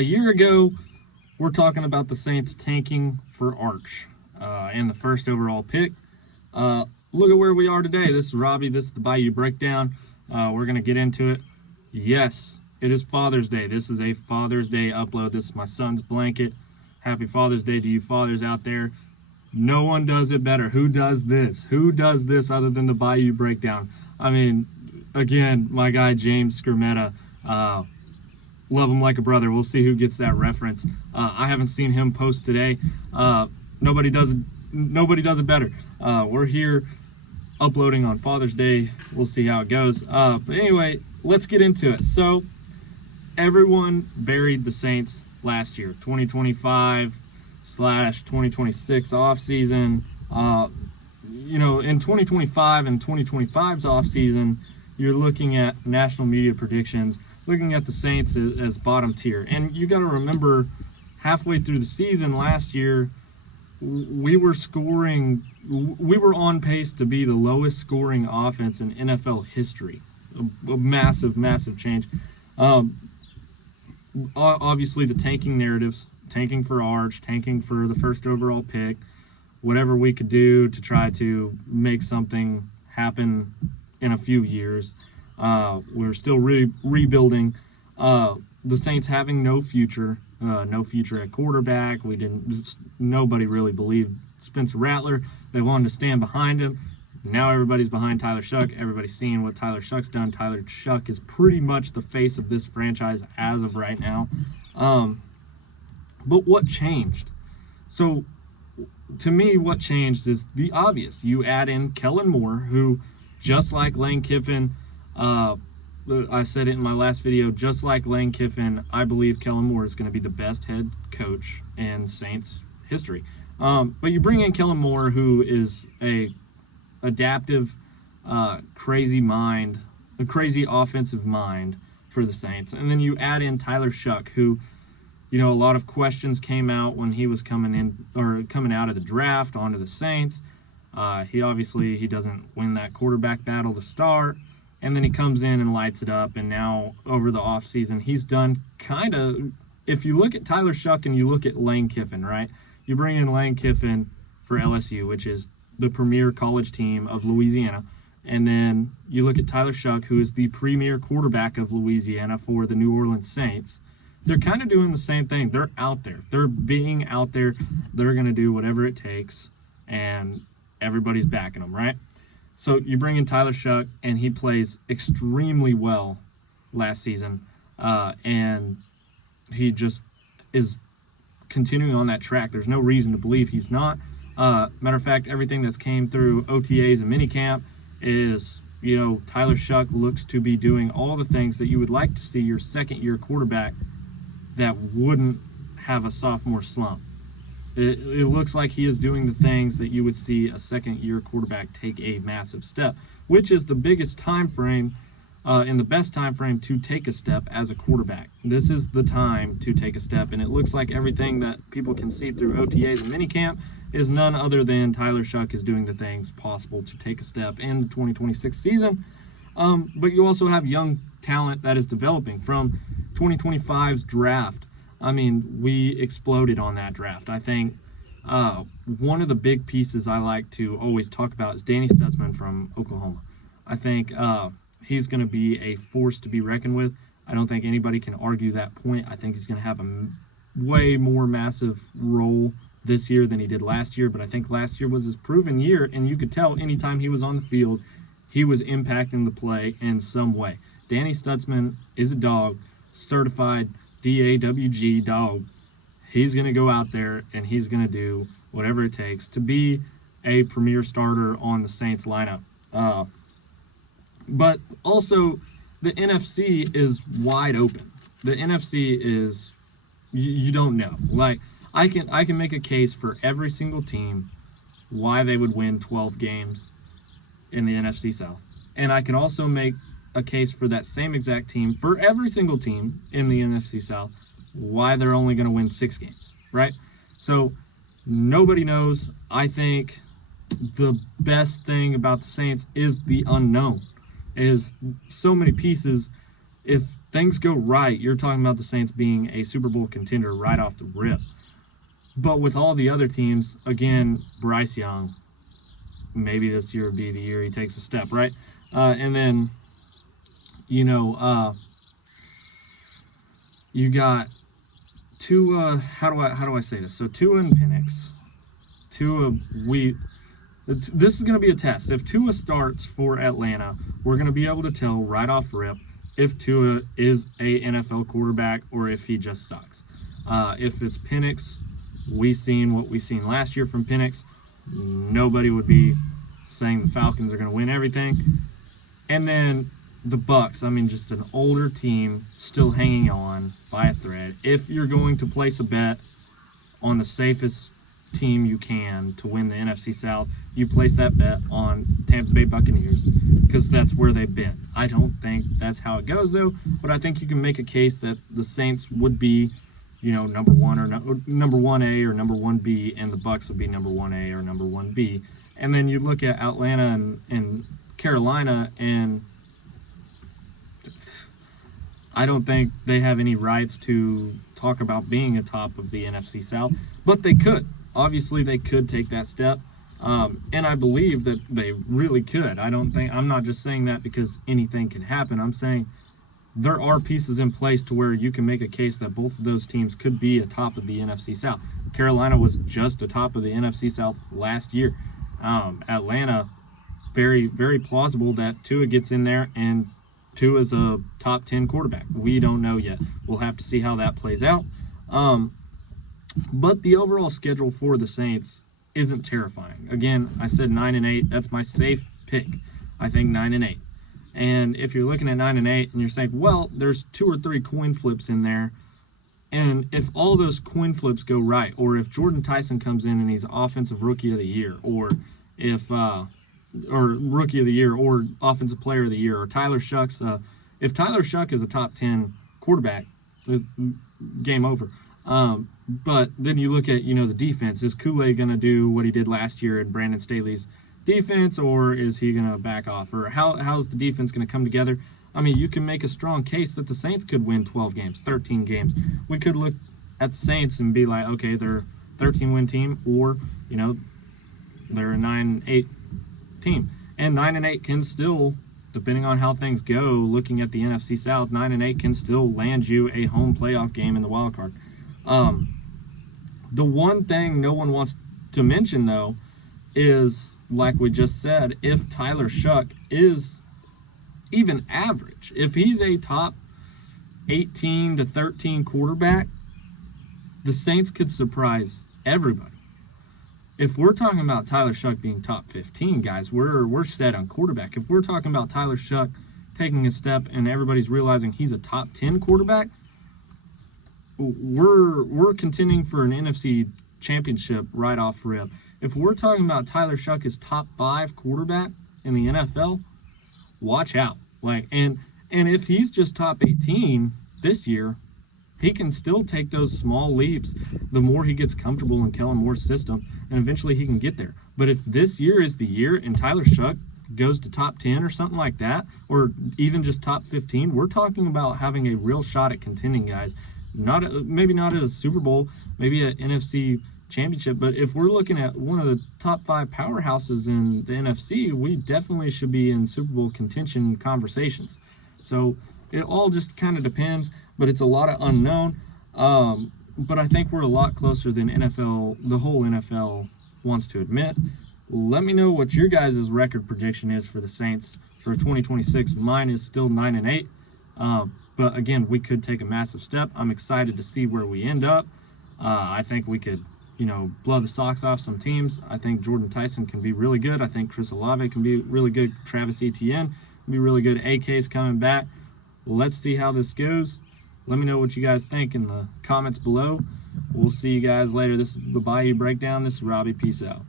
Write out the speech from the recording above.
a year ago, we're talking about the Saints tanking for Arch and the first overall pick. Look at where we are today. This is Robbie. This is the Bayou Breakdown. We're going to get into it. Yes, it is Father's Day. This is a Father's Day upload. This is my son's blanket. Happy Father's Day to you fathers out there. No one does it better. Who does this? Who does this other than the Bayou Breakdown? I mean, again, my guy James Skermetta. Love him like a brother. We'll see who gets that reference. I haven't seen him post today. Nobody does it better. We're here uploading on Father's Day. We'll see how it goes. But anyway, let's get into it. So everyone buried the Saints last year, 2025/2026 offseason. In 2025 and 2025's offseason, you're looking at national media predictions, looking at the Saints as bottom tier. And you got to remember, halfway through the season last year, we were on pace to be the lowest scoring offense in NFL history. A massive, massive change. Obviously, the tanking narratives, tanking for Arch, tanking for the first overall pick, whatever we could do to try to make something happen in a few years. We're still rebuilding. The Saints having no future at quarterback. Nobody really believed Spencer Rattler. They wanted to stand behind him. Now everybody's behind Tyler Shough. Everybody's seeing what Tyler Shough's done. Tyler Shough is pretty much the face of this franchise as of right now. But what changed? So, to me, what changed is the obvious. You add in Kellen Moore, who, just like Lane Kiffin, I said it in my last video, just like Lane Kiffin, I believe Kellen Moore is going to be the best head coach in Saints history. But you bring in Kellen Moore, who is a adaptive, crazy offensive mind for the Saints. And then you add in Tyler Shough, who, a lot of questions came out when he was coming out of the draft onto the Saints. He doesn't win that quarterback battle to start, and then he comes in and lights it up. And now over the offseason, he's done kind of, if you look at Tyler Shough and you look at Lane Kiffin, right? You bring in Lane Kiffin for LSU, which is the premier college team of Louisiana. And then you look at Tyler Shough, who is the premier quarterback of Louisiana for the New Orleans Saints. They're kind of doing the same thing. They're out there. They're being out there. They're going to do whatever it takes, and everybody's backing them, right? So you bring in Tyler Shough, and he plays extremely well last season, and he just is continuing on that track. There's no reason to believe he's not. Matter of fact, everything that's came through OTAs and minicamp is, Tyler Shough looks to be doing all the things that you would like to see your second-year quarterback that wouldn't have a sophomore slump. It looks like he is doing the things that you would see a second-year quarterback take a massive step, which is the biggest time frame and the best time frame to take a step as a quarterback. This is the time to take a step, and it looks like everything that people can see through OTAs and minicamp is none other than Tyler Shough is doing the things possible to take a step in the 2026 season. But you also have young talent that is developing from 2025's draft. I mean, we exploded on that draft. I think one of the big pieces I like to always talk about is Danny Stutzman from Oklahoma. I think he's going to be a force to be reckoned with. I don't think anybody can argue that point. I think he's going to have a way more massive role this year than he did last year, but I think last year was his proven year, and you could tell anytime he was on the field, he was impacting the play in some way. Danny Stutzman is a dog, certified DAWG dog. He's going to go out there, and he's going to do whatever it takes to be a premier starter on the Saints lineup. But also, the NFC is wide open. The NFC is, you don't know. Like, I can make a case for every single team why they would win 12 games in the NFC South. And I can also make a case for that same exact team, for every single team in the NFC South, why they're only going to win 6 games, right? So nobody knows. I think the best thing about the Saints is the unknown, is so many pieces. If things go right, you're talking about the Saints being a Super Bowl contender right off the rip. But with all the other teams, again, Bryce Young, maybe this year would be the year he takes a step, right? And then, you know, you got Tua. How do I say this? So Tua and Penix. Tua, this is going to be a test. If Tua starts for Atlanta, we're going to be able to tell right off rip if Tua is a NFL quarterback or if he just sucks. If it's Penix, we seen what we seen last year from Penix. Nobody would be saying the Falcons are going to win everything. And then the Bucs, I mean, just an older team still hanging on by a thread. If you're going to place a bet on the safest team you can to win the NFC South, you place that bet on Tampa Bay Buccaneers because that's where they've been. I don't think that's how it goes, though, but I think you can make a case that the Saints would be, you know, number 1A or number 1B, and the Bucs would be number 1A or number 1B. And then you look at Atlanta and Carolina, and I don't think they have any rights to talk about being atop of the NFC South, but they could. Obviously, they could take that step, and I believe that they really could. I'm not just saying that because anything can happen. I'm saying there are pieces in place to where you can make a case that both of those teams could be atop of the NFC South. Carolina was just atop of the NFC South last year. Atlanta, very, very plausible that Tua gets in there and Tua is a top 10 quarterback. We don't know yet. We'll have to see how that plays out. But the overall schedule for the Saints isn't terrifying. Again, I said 9-8. That's my safe pick. I think 9-8. And if you're looking at 9-8 and you're saying, well, there's 2 or 3 coin flips in there, and if all those coin flips go right, or if Jordan Tyson comes in and he's Offensive Rookie of the Year, or if or Rookie of the Year, or Offensive Player of the Year, or Tyler Shucks, if Tyler Shuck is a top 10 quarterback, game over. But then you look at, you know, the defense. Is Kool-Aid going to do what he did last year in Brandon Staley's defense, or is he going to back off? Or how's the defense going to come together? I mean, you can make a strong case that the Saints could win 12 games, 13 games. We could look at the Saints and be like, okay, they're a 13-win team, or, you know, they're a 9-8 team. And 9-8 can still, depending on how things go, looking at the NFC South, 9-8 can still land you a home playoff game in the wild card. The one thing no one wants to mention, though, is, like we just said, if Tyler Shuck is even average, if he's a top 18 to 13 quarterback, the Saints could surprise everybody. If we're talking about Tyler Shuck being top 15, guys, we're set on quarterback. If we're talking about Tyler Shuck taking a step and everybody's realizing he's a top 10 quarterback, we're contending for an NFC championship right off rip. If we're talking about Tyler Shuck as top 5 quarterback in the NFL, watch out. And if he's just top 18 this year, he can still take those small leaps the more he gets comfortable in Kellen Moore's system, and eventually he can get there. But if this year is the year and Tyler Shuck goes to top 10 or something like that, or even just top 15, we're talking about having a real shot at contending, guys. Maybe not at a Super Bowl, maybe an NFC championship, but if we're looking at one of the top 5 powerhouses in the NFC, we definitely should be in Super Bowl contention conversations. So it all just kind of depends, but it's a lot of unknown. But I think we're a lot closer than the whole NFL wants to admit. Let me know what your guys' record prediction is for the Saints for 2026. Mine is still 9-8. But again, we could take a massive step. I'm excited to see where we end up. I think we could, blow the socks off some teams. I think Jordan Tyson can be really good. I think Chris Olave can be really good. Travis Etienne can be really good. AK's coming back. Let's see how this goes. Let me know what you guys think in the comments below. We'll see you guys later. This is the Bayou Breakdown. This is Robbie. Peace out.